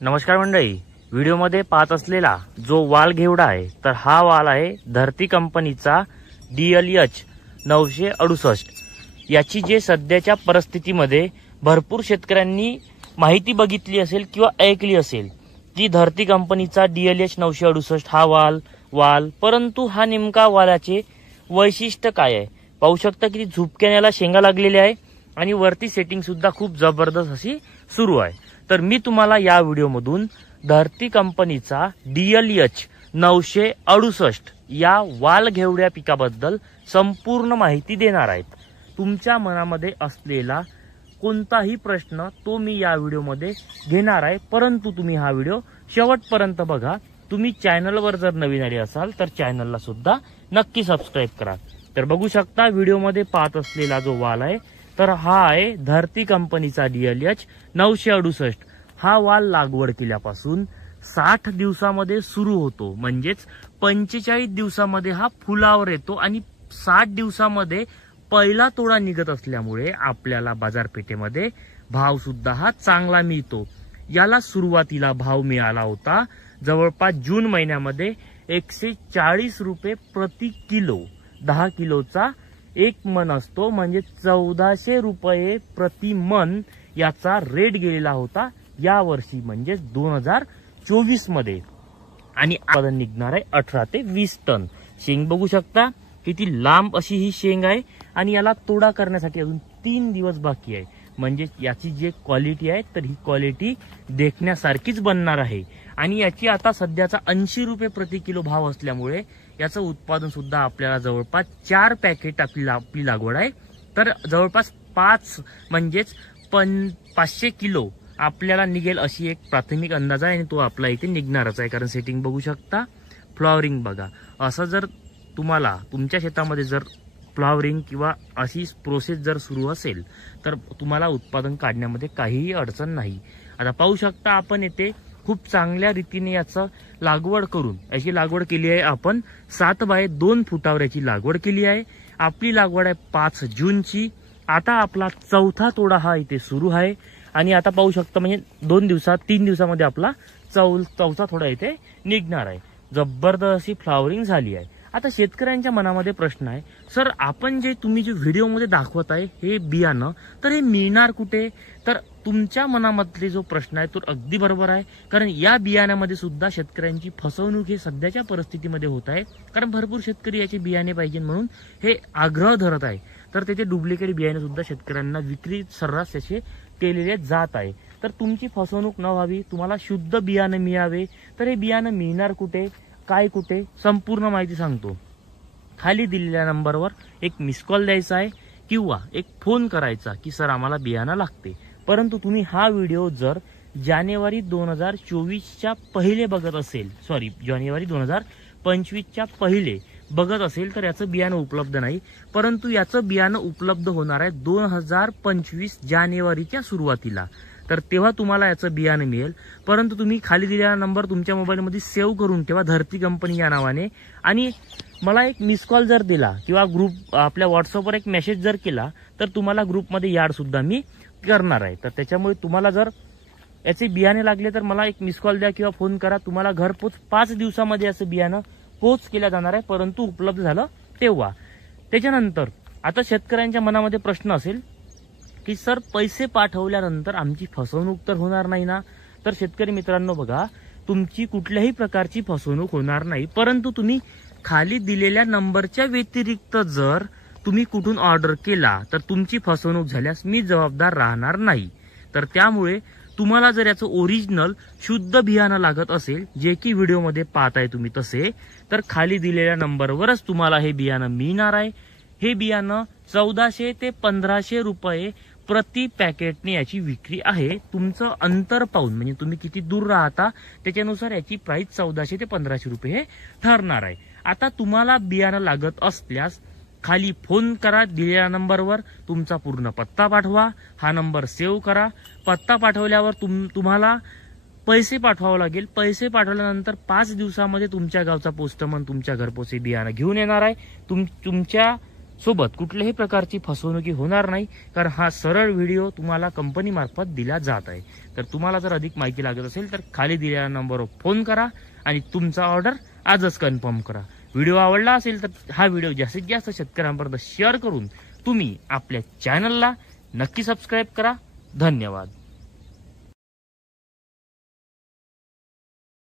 नमस्कार मंडळी, व्हिडिओमध्ये पाहत असलेला जो वाल घेवडा आहे तर हा वाल आहे धरती कंपनीचा DLH 968। याची जे सध्याच्या परिस्थितीमध्ये भरपूर शेतकऱ्यांनी माहिती बघितली असेल किंवा ऐकली असेल की धरती कंपनीचा DLH 968 हा वाल परंतु हा नेमका वालाचे वैशिष्ट्य काय आहे पाहू शकता की झुपक्याने याला शेंगा लागलेल्या आहे आणि वरती सेटिंग सुद्धा खूप जबरदस्त अशी सुरू आहे। तर मी तुम्हाला या व्हिडिओमधून धरती कंपनीचा DLH 968 या वाल घेवड्या पिकाबद्दल संपूर्ण माहिती देणार आहे। तुमच्या मनामध्ये असलेला कोणताही प्रश्न तो मी या व्हिडिओमध्ये घेणार आहे, परंतु तुम्ही हा व्हिडिओ शेवटपर्यंत बघा। तुम्ही चॅनलवर जर नवीन आले असाल तर चॅनलला सुद्धा नक्की सबस्क्राइब करा। तर बघू शकता व्हिडिओमध्ये पाहत असलेला जो वाल आहे तर हा आहे धरती कंपनीचा DLH 968। हा वाल लागवड केल्यापासून 60 दिवसामध्ये सुरू होतो, म्हणजेच 45 दिवसामध्ये हा फुलावर येतो आणि 60 दिवसामध्ये पहिला तोडा निघत असल्यामुळे आपल्याला बाजारपेठेमध्ये भाव सुद्धा हा चांगला मिळतो। याला सुरुवातीला भाव मिळाला होता जवळपास जून महिन्यामध्ये 140 रुपये प्रति किलो। 10 किलोचा एक मन असतो म्हणजे 1400 रुपये प्रति मन याचा रेट गेलेला होता या वर्षी म्हणजे 2024 मध्ये। आणि उत्पादन निघणार आहे 18 ते 20 टन। शेंग बघू शकता किती लांब अशी ही शेंग आहे आणि याला तोडा करण्यासाठी अजून 3 दिवस बाकी आहे, म्हणजे याची जी क्वालिटी आहे तर ही क्वालिटी देखण्यासारखीच बनणार आहे। आणि याची आता सध्याचा 80 रुपये प्रति किलो भाव असल्यामुळे याचं उत्पादन सुद्धा आपल्याला जवळपास 4 पॅकेट आपली लागवड आहे तर जवळपास 5 म्हणजेच 500 किलो आपल्याला निघेल अशी एक प्राथमिक अंदाज आहे आणि तो आपला इथे निघणारच आहे। कारण सेटिंग बघू शकता, फ्लॉवरिंग बघा। असं जर तुम्हाला तुमच्या शेतामध्ये जर फ्लॉवरिंग किंवा अशी प्रोसेस जर सुरू असेल तर तुम्हाला उत्पादन काढण्यामध्ये काहीही अडचण नाही। आता पाहू शकता आपण येथे खूप चांगल्या रीतीने याचं लागवड करून याची लागवड केली आहे आपण 7 बाय 2 फुटावर याची लागवड केली आहे। आपली लागवड आहे 5 जूनची। आता आपला चौथा तोडा हा इथे सुरू आहे आणि आता पाहू शकता म्हणजे 3 दिवसामध्ये आपला चौथा तोडा इथे निघणार आहे। जबरदस्त अशी फ्लॉवरिंग झाली आहे। आता शेतकऱ्यांच्या मनामध्ये प्रश्न आहे, सर आपण जे तुम्ही जे व्हिडिओमध्ये दाखवत आहे हे बियाणं तर हे मिळणार कुठे? तर तुमच्या मनामधले जो प्रश्न आहे तो अगदी बरोबर आहे, कारण या बियाण्यामध्ये सुद्धा शेतकऱ्यांची फसवणूक ही सध्याच्या परिस्थितीमध्ये होत आहे। कारण भरपूर शेतकरी याचे बियाणे पाहिजे म्हणून हे आग्रह धरत आहे, तर त्याचे डुप्लिकेट बियाणे सुद्धा शेतकऱ्यांना विक्री सर्रास त्याचे केलेले जात आहे। तर तुमची फसवणूक न व्हावी, तुम्हाला शुद्ध बियाणे मिळावे तर हे बियाणे मिळणार कुठे, काय कुठे, संपूर्ण माहिती सांगतो। खाली दिलेल्या नंबरवर एक मिस कॉल द्यायचा आहे किंवा एक फोन करायचा की सर आम्हाला बियाणं लागते। परंतु तुम्ही हा व्हिडिओ जर जानेवारी 2024च्या पहिले बघत असेल, जानेवारी 2025च्या पहिले बघत असेल तर याचं बियाणं उपलब्ध नाही, परंतु याचं बियाणं उपलब्ध होणार आहे 2025 जानेवारीच्या सुरुवातीला। तर तेव्हा तुम्हाला याचं बियाणं मिळेल। परंतु तुम्ही खाली दिलेला नंबर तुमच्या मोबाईलमध्ये सेव्ह करून ठेवा धरती कंपनी या नावाने, आणि मला एक मिस कॉल जर दिला किंवा ग्रुप आपल्या व्हॉट्सअपवर एक मेसेज जर केला तर तुम्हाला ग्रुपमध्ये याड सुद्धा मी करणार आहे। तर त्याच्यामुळे तुम्हाला जर याचे बियाणे लागले तर मला एक मिस कॉल द्या किंवा फोन करा। तुम्हाला घरपोच 5 दिवसामध्ये याचं बियाणं पोच केलं जाणार आहे, परंतु उपलब्ध झालं तेव्हा। त्याच्यानंतर आता शेतकऱ्यांच्या मनामध्ये प्रश्न असेल की सर पैसे पाठवल्यानंतर आमची फसवणूक तर होणार नाही ना? तर शेतकरी मित्रांनो बघा, तुमची कुठल्याही प्रकारची फसवणूक होणार नाही, परंतु तुम्ही खाली दिलेल्या नंबरच्या व्यतिरिक्त जर तुम्ही कुठून ऑर्डर केला तर तुमची फसवणूक झाल्यास मी जबाबदार राहणार नाही। तर त्यामुळे तुम्हाला जर याचं ओरिजिनल शुद्ध बियाणं लागत असेल, जे की व्हिडिओमध्ये पाहताय तुम्ही तसे, तर खाली दिलेल्या नंबरवरच तुम्हाला हे बियाणं मिळणार आहे। हे बियाणं 1400 ते 1500 रुपये प्रति पॅकेटने याची विक्री आहे। तुमचं अंतर पाहून म्हणजे तुम्ही किती दूर राहता त्याच्यानुसार याची प्राइस 1400 ते 1500 रुपये हे ठरणार आहे। आता तुम्हाला बियाणं लागत असल्यास खाली फोन करा दिलेल्या नंबरवर, तुमचा पूर्ण पत्ता पाठवा, हा नंबर सेव्ह करा। पत्ता पाठवल्यावर तुम्हाला पैसे पाठवावे लागेल। पैसे पाठवल्यानंतर 5 दिवसामध्ये तुमच्या गावचा पोस्टमन तुमच्या घरपोच बियाणं घेऊन येणार आहे। तुमच्या सोबत कुठल्याही प्रकारची फसवणुकी होणार नाही, कारण हा सरळ व्हिडिओ तुम्हाला कंपनी मार्फत दिला जात आहे। तर तुम्हाला जर अधिक माहिती लागत असेल तर खाली दिलेल्या नंबरवर फोन करा आणि तुमचा ऑर्डर आजच कन्फर्म करा। व्हिडिओ आवडला असेल तर हा व्हिडिओ जास्तीत जास्त शेतकऱ्यांपर्यंत शेअर करून तुम्ही आपल्या चॅनलला नक्की सबस्क्राईब करा। धन्यवाद।